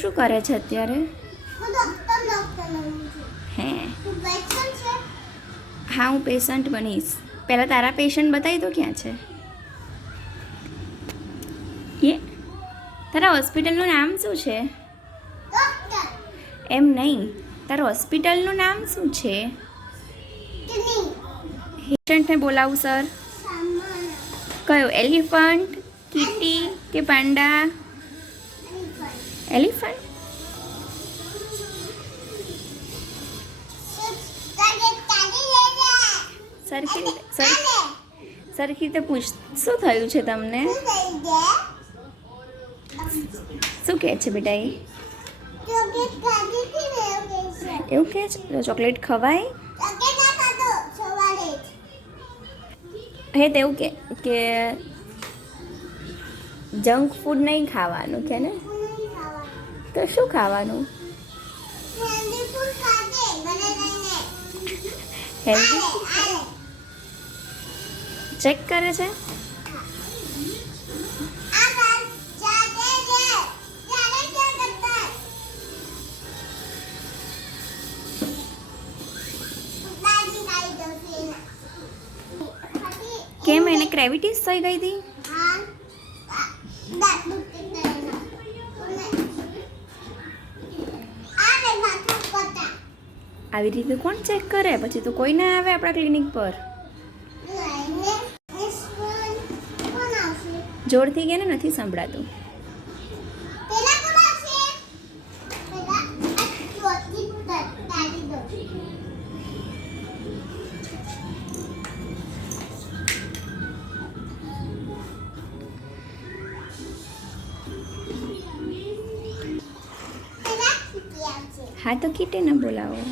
શું કરે છે અત્યારે? હે હા, હું પેશન્ટ બનીશ. પહેલાં તારા પેશન્ટ બતાવી દો ક્યાં છે એ. તારા હોસ્પિટલનું નામ શું છે? એમ નહીં, તારા હોસ્પિટલનું નામ શું છે? પેશન્ટને બોલાવું સર. કયો, એલિફન્ટ, કીટી કે પાંડા? એલિફન્ટ. સરખી રીતે પૂછ, શું થયું છે તમને? શું કહે છે બેટા એ? એવું કહે છે તો ચોકલેટ ખવાય? હે તેવું કે જંક ફૂડ નહીં ખાવાનું કે ને? તો શું ખાવાનું? હેલ્ધી ચેક કરે છે. કેમ, એને ક્રેવિટીસ થઈ ગઈ હતી? આવી રીતે કોણ ચેક કરે? પછી તો કોઈ ના આવે આપણા ક્લિનિક પર. જોરથી કે ને નથી સંભળાતું. હા તો કીટીને બોલાવો.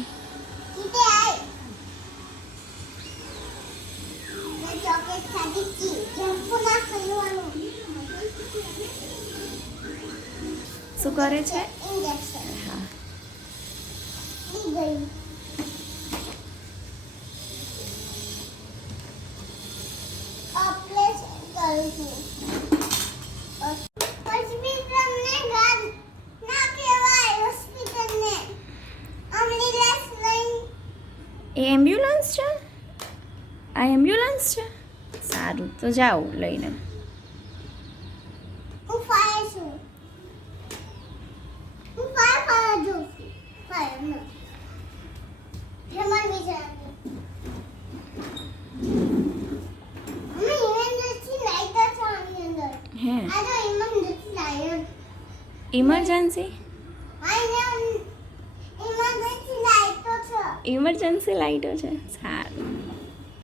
શું કરે છે? હા એ એમ્બ્યુલન્સ છે? આ એમ્બ્યુલન્સ છે? સારું, તો જાઓ લઈને. હે ઇમરજન્સી? ઇમરજન્સી લાઈટો છે. સારું.